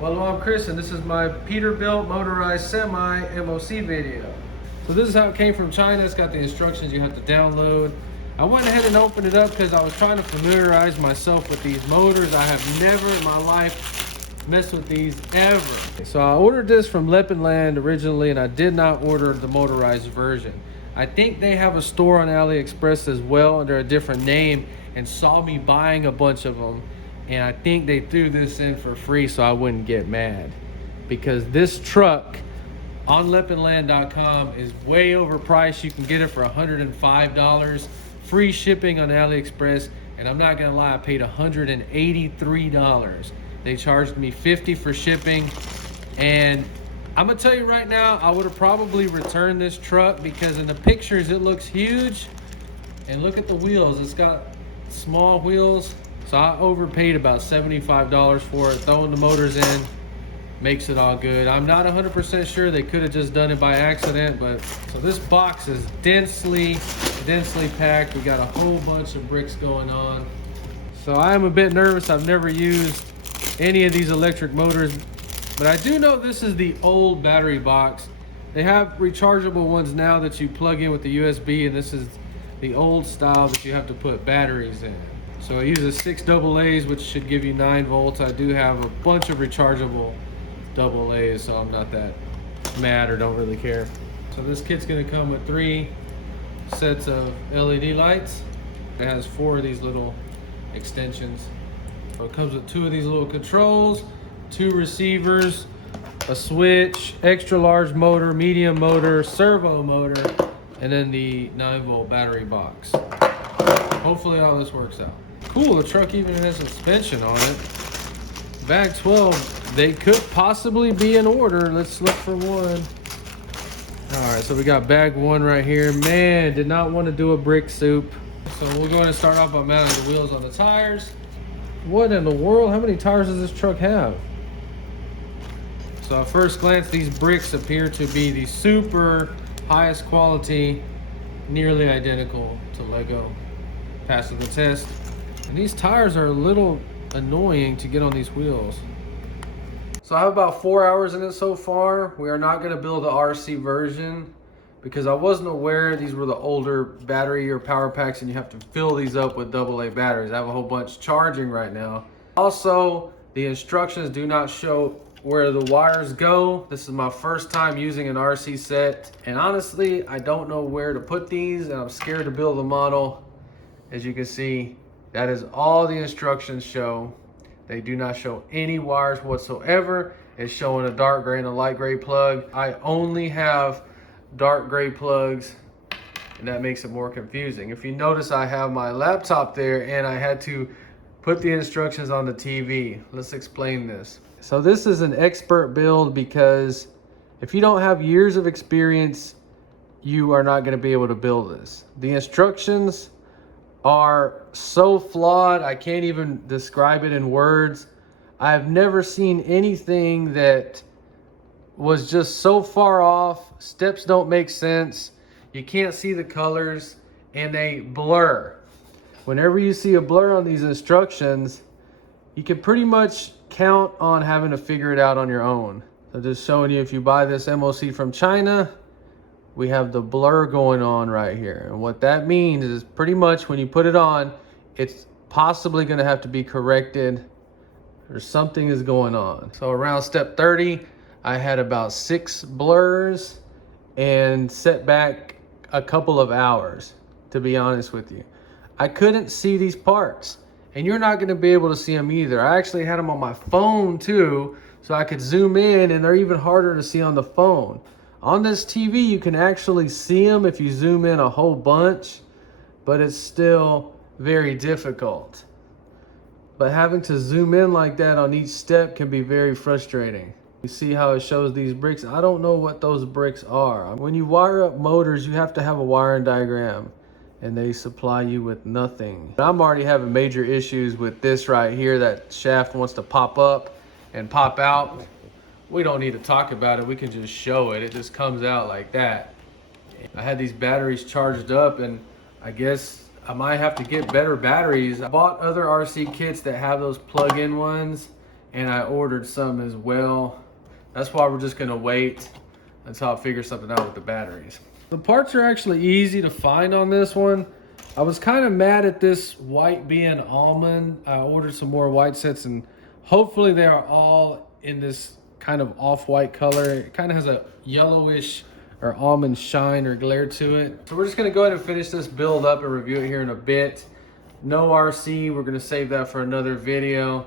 Well, I'm Chris, and this is my Peterbilt motorized semi MOC video. So this is how it came from China. It's got the instructions you have to download. I went ahead and opened it up because I was trying to familiarize myself with these motors. I have never in my life messed with these ever. So I ordered this from Land originally, and I did not order the motorized version. I think they have a store on AliExpress as well under a different name, and saw me buying a bunch of them. And I think they threw this in for free so I wouldn't get mad, because this truck on lepinland.com is way overpriced. You can get it for $105, free shipping on AliExpress, and I'm not gonna lie, I paid $183. They charged me $50 for shipping, and I'm gonna tell you right now, I would have probably returned this truck because in the pictures it looks huge, and look at the wheels, it's got small wheels. So I overpaid about $75 for it. Throwing the motors in makes it all good. I'm not 100% sure. They could have just done it by accident, but so this box is densely packed. We got a whole bunch of bricks going on. So I am a bit nervous. I've never used any of these electric motors, but I do know this is the old battery box. They have rechargeable ones now that you plug in with the USB, and this is the old style that you have to put batteries in. So I use a 6 AA's, which should give you 9 volts. I do have a bunch of rechargeable AA's, so I'm not that mad or don't really care. So this kit's gonna come with 3 sets of LED lights. It has 4 of these little extensions. So it comes with 2 of these little controls, 2 receivers, a switch, extra large motor, medium motor, servo motor, and then the 9-volt battery box. Hopefully all this works out. Cool, the truck even has suspension on it. Bag 12, they could possibly be in order. Let's look for one. All right, so we got bag 1 right here. Man, did not want to do a brick soup. So we'll go ahead and start off by mounting the wheels on the tires. What in the world? How many tires does this truck have? So at first glance, these bricks appear to be the super highest quality, nearly identical to Lego. Passing the test. And these tires are a little annoying to get on these wheels. So I have about 4 hours in it so far. We are not going to build the RC version because I wasn't aware these were the older battery or power packs, and you have to fill these up with AA batteries. I have a whole bunch charging right now. Also, the instructions do not show where the wires go. This is my first time using an RC set, and honestly, I don't know where to put these, and I'm scared to build the model. As you can see, that is all the instructions show. They do not show any wires whatsoever. It's showing a dark gray and a light gray plug. I only have dark gray plugs, and that makes it more confusing. If you notice, I have my laptop there, and I had to put the instructions on the TV. Let's explain this. So this is an expert build because if you don't have years of experience, you are not going to be able to build this. The instructions are so flawed, I can't even describe it in words. I've never seen anything that was just so far off. Steps don't make sense. You can't see the colors, and they blur. Whenever you see a blur on these instructions, you can pretty much count on having to figure it out on your own. So just showing you, if you buy this MOC from China, we have the blur going on right here. And what that means is pretty much when you put it on, it's possibly gonna have to be corrected or something is going on. So around step 30, I had about 6 blurs and set back a couple of hours, to be honest with you. I couldn't see these parts, and you're not gonna be able to see them either. I actually had them on my phone too, so I could zoom in, and they're even harder to see on the phone. On this TV, you can actually see them if you zoom in a whole bunch, but it's still very difficult. But having to zoom in like that on each step can be very frustrating. You see how it shows these bricks? I don't know what those bricks are. When you wire up motors, you have to have a wiring diagram, and they supply you with nothing. I'm already having major issues with this right here. That shaft wants to pop up and pop out. We don't need to talk about it. We can just show it. It just comes out like that. I had these batteries charged up, and I guess I might have to get better batteries. I bought other RC kits that have those plug-in ones, and I ordered some as well. That's why we're just gonna wait until I figure something out with the batteries. The parts are actually easy to find on this one. I was kind of mad at this white being almond. I ordered some more white sets, and hopefully they are all in this kind of off-white color. It kind of has a yellowish or almond shine or glare to it. So we're just gonna go ahead and finish this build up and review it here in a bit. No RC, we're gonna save that for another video.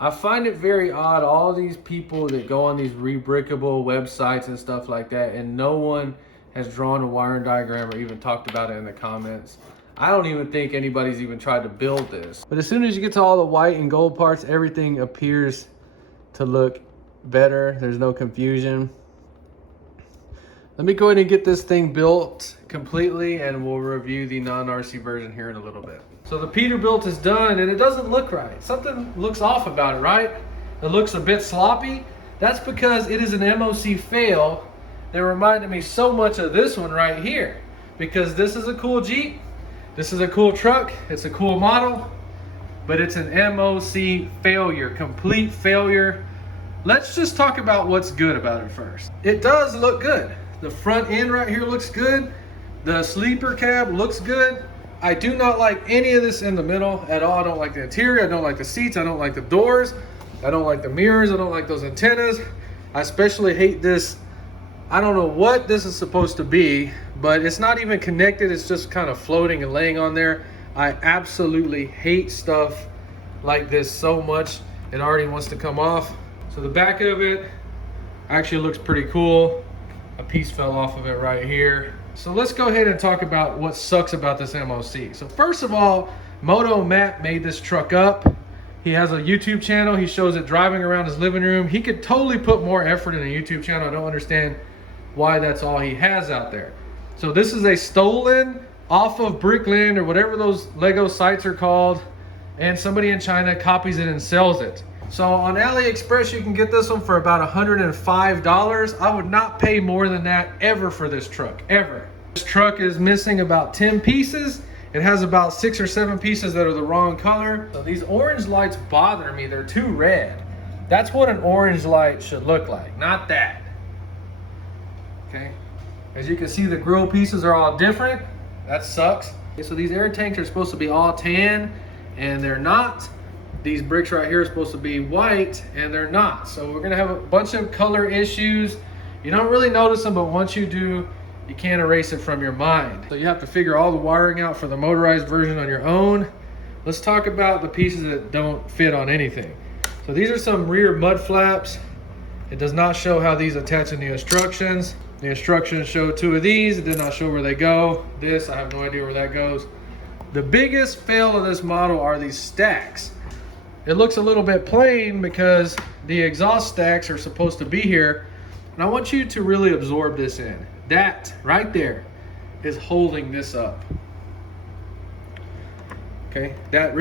I find it very odd, all these people that go on these rebrickable websites and stuff like that, and no one has drawn a wiring diagram or even talked about it in the comments. I don't even think anybody's even tried to build this. But as soon as you get to all the white and gold parts, everything appears to look better. There's no confusion. Let me go ahead and get this thing built completely, and we'll review the non-RC version here in a little bit. So the Peterbilt is done, and it doesn't look right. Something looks off about it, right? It looks a bit sloppy. That's because it is an MOC fail that reminded me so much of this one right here. Because this is a cool Jeep, this is a cool truck, it's a cool model, but it's an MOC failure, complete failure. Let's just talk about what's good about it first. It does look good. The front end right here looks good. The sleeper cab looks good. I do not like any of this in the middle at all. I don't like the interior, I don't like the seats, I don't like the doors, I don't like the mirrors, I don't like those antennas. I especially hate this. I don't know what this is supposed to be, but it's not even connected. It's just kind of floating and laying on there. I absolutely hate stuff like this so much. It already wants to come off. So the back of it actually looks pretty cool. A piece fell off of it right here. So let's go ahead and talk about what sucks about this MOC. So first of all, Moto Matt made this truck up. He has a YouTube channel. He shows it driving around his living room. He could totally put more effort in a YouTube channel. I don't understand why that's all he has out there. So this is a stolen off of Brickland or whatever those Lego sites are called, and somebody in China copies it and sells it. So on AliExpress you can get this one for about $105. I would not pay more than that ever for this truck, ever. This truck is missing about 10 pieces. It has about 6 or 7 pieces that are the wrong color. So these orange lights bother me, they're too red. That's what an orange light should look like, not that. Okay, as you can see, the grill pieces are all different. That sucks. Okay, so these air tanks are supposed to be all tan, and they're not. These bricks right here are supposed to be white, and they're not. So we're gonna have a bunch of color issues. You don't really notice them, but once you do, you can't erase it from your mind. So you have to figure all the wiring out for the motorized version on your own. Let's talk about the pieces that don't fit on anything. So these are some rear mud flaps. It does not show how these attach in the instructions. The instructions show 2 of these. It did not show where they go. This, I have no idea where that goes. The biggest fail of this model are these stacks. It looks a little bit plain because the exhaust stacks are supposed to be here. And I want you to really absorb this in. That right there is holding this up. Okay, that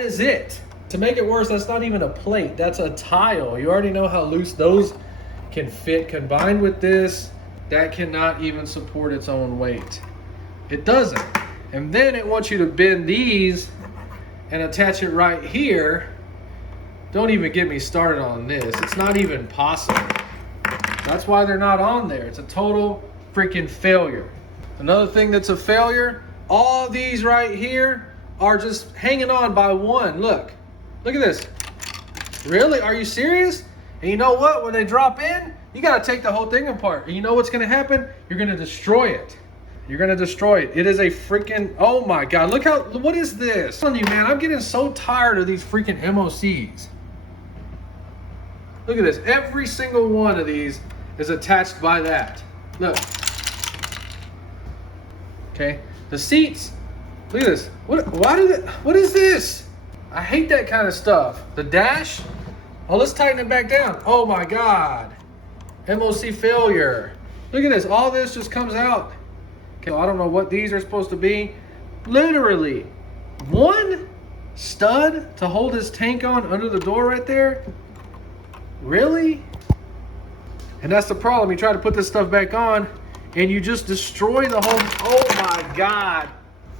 is it. To make it worse, that's not even a plate, that's a tile. You already know how loose those can fit. Combined with this, that cannot even support its own weight. It doesn't. And then it wants you to bend these and attach it right here. Don't even get me started on this. It's not even possible. That's why they're not on there. It's a total freaking failure. Another thing that's a failure, all these right here are just hanging on by one. Look at this. Really, are you serious? And you know what, when they drop in, you gotta take the whole thing apart. And you know what's gonna happen? You're gonna destroy it. You're gonna destroy it. It is a freaking, oh my God, look how, what is this? I'm telling you, man, I'm getting so tired of these freaking MOCs. Look at this, every single one of these is attached by that. Look. Okay, the seats, look at this. What is this? I hate that kind of stuff. The dash, oh, let's tighten it back down. Oh my God, MOC failure. Look at this, all this just comes out. Okay, I don't know what these are supposed to be. Literally, one stud to hold this tank on under the door right there? Really? And that's the problem. You try to put this stuff back on and you just destroy the whole, oh my God.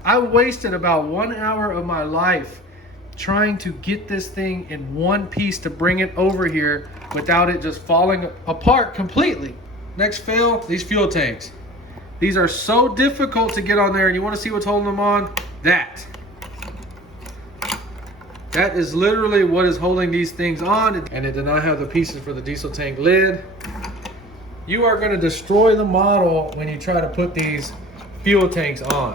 I wasted about 1 hour of my life trying to get this thing in one piece to bring it over here without it just falling apart completely. Next fail, these fuel tanks. These are so difficult to get on there, and you want to see what's holding them on? That is literally what is holding these things on, and it did not have the pieces for the diesel tank lid. You are going to destroy the model when you try to put these fuel tanks on.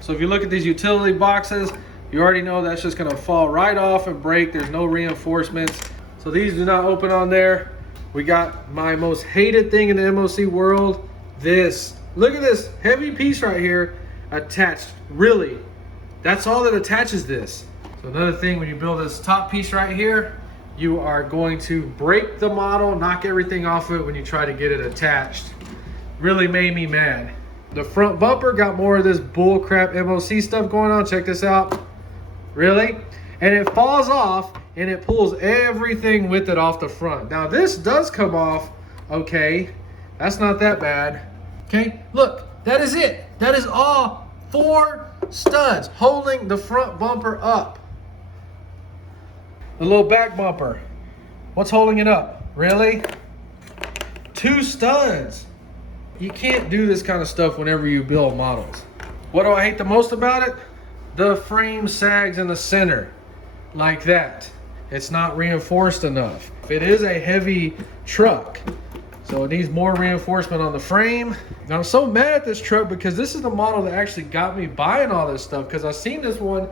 So if you look at these utility boxes, you already know that's just going to fall right off and break. There's no reinforcements. So these do not open on there. We got my most hated thing in the MOC world. This. Look at this heavy piece right here attached. Really, that's all that attaches this. So another thing, when you build this top piece right here, you are going to break the model, knock everything off it when you try to get it attached. Really made me mad. The front bumper got more of this bull crap MOC stuff going on. Check this out. Really? And it falls off and it pulls everything with it off the front. Now this does come off okay. That's not that bad. Okay, look, that is it. That is all 4 studs holding the front bumper up. The little back bumper, what's holding it up? Really? 2 studs. You can't do this kind of stuff whenever you build models. What do I hate the most about it? The frame sags in the center like that. It's not reinforced enough. It is a heavy truck, so it needs more reinforcement on the frame. And I'm so mad at this truck because this is the model that actually got me buying all this stuff, because I've seen this one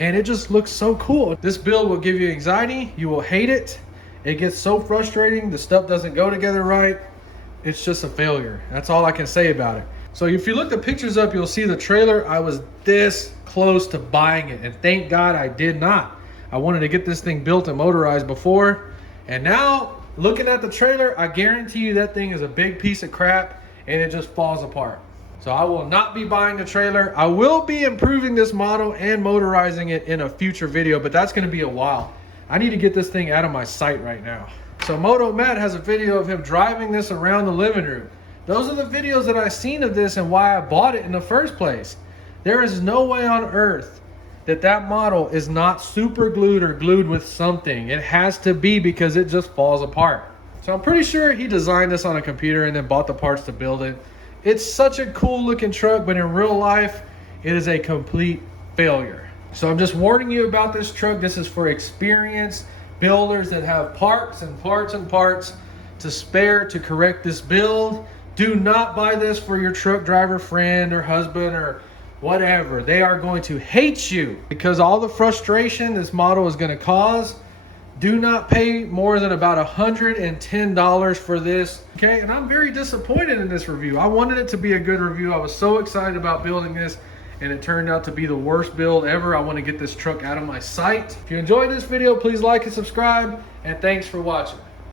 and it just looks so cool. This build will give you anxiety. You will hate it. It gets so frustrating. The stuff doesn't go together right. It's just a failure. That's all I can say about it. So if you look the pictures up, you'll see the trailer. I was this close to buying it, and thank God I did not. I wanted to get this thing built and motorized before, and now looking at the trailer, I guarantee you that thing is a big piece of crap and it just falls apart. So I will not be buying the trailer. I will be improving this model and motorizing it in a future video, but that's going to be a while. I need to get this thing out of my sight right now. So Moto Matt has a video of him driving this around the living room. Those are the videos that I've seen of this and why I bought it in the first place. There is no way on earth that that model is not super glued or glued with something. It has to be, because it just falls apart. So I'm pretty sure he designed this on a computer and then bought the parts to build it. It's such a cool looking truck, but in real life, it is a complete failure. So I'm just warning you about this truck. This is for experienced builders that have parts and parts and parts to spare to correct this build. Do not buy this for your truck driver friend or husband or whatever. They are going to hate you because all the frustration this model is going to cause. Do not pay more than about $110 for this. Okay, and I'm very disappointed in this review. I wanted it to be a good review. I was so excited about building this, and it turned out to be the worst build ever. I want to get this truck out of my sight. If you enjoyed this video, please like and subscribe, and thanks for watching.